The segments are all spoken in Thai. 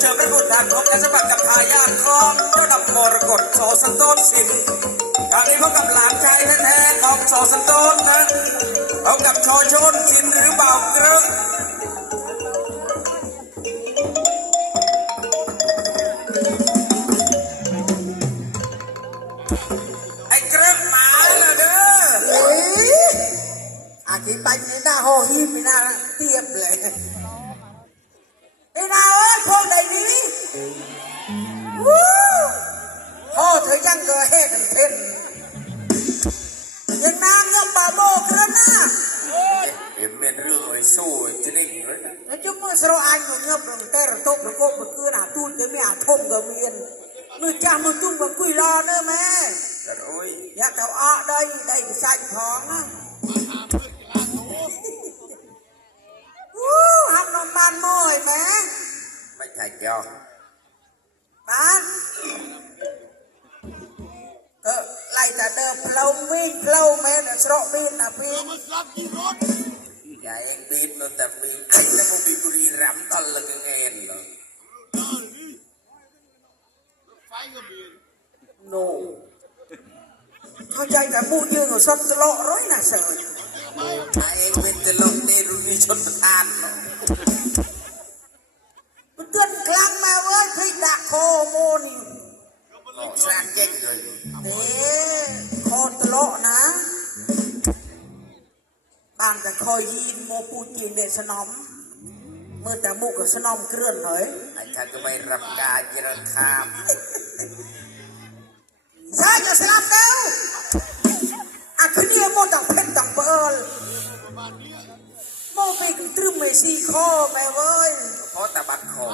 เชิญพระพุทธทานของกันสมบัติกับทายาทของเจ้าดำมรกตโสสันโตนสินคราวนี้พบกับหลานชายแท้ๆของโสสันโตนนะพบกับชอชนสินหรือเบาเกลือไอ้เกลือหมาน่ะเด้ออาทิตย์ไปนี่หน้าห่อหีบนี่หน้าเทียบเลย ពីណាអើយផងដៃនេះវូអូធ្វើយ៉ាងក៏ហេតុតែយ៉ាងណាខ្ញុំបើមកក្រណាវាមានរឿងអីសួរទីនេះណាជុំមើលស្រោអញងើបរំតែរតុបប្រកបប្រគឿនអាទូនគេមានអាធំក៏មានមើលចាស់មើលជុំក៏គួយឡនទេម៉ែអត់អុយយ៉ាទៅអកដីដីសាច់ផងណា cho bán cỡ lại ta đơ plau pin plau mẹ đã sọ pin à pin dạ em biết nó ta pin anh ta không bị bùi rắm tao là cái nghen rồi. No thôi chạy cả bụi dương ở sân lọ rồi nè sợ. Ai em biết từ lúc đi rồi đi sân tan มนี่ออกสร้างเจ๊งเลยเด้โคตรโลนะบางแต่คอยยีนโมปูจีนเดสนอมเมื่อแต่มุกกับสนอมเคลื่อนเลยไอ้ท่านก็ไม่รับการเจริญคามใช่จะสลับเด้วอะคืนนี้โมตังเพชรตังเปิลโมไปกตรึมไม่ซีคอแม่เว้ยเพราะตะบัดคอ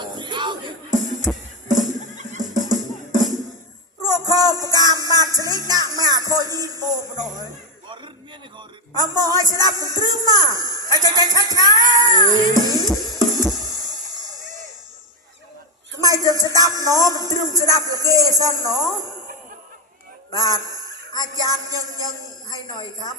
คอประกามบานชลิกนักแม่คอยยีโมปหน่อยเอาโมให้สลับตรึมมาไอ้ใจใจช้าช้าทำไมจะสดับเนาะมันตรึมสดับละเกซ้ำเนาะบาทอาจารย์ยังยังให้หน่อยครับ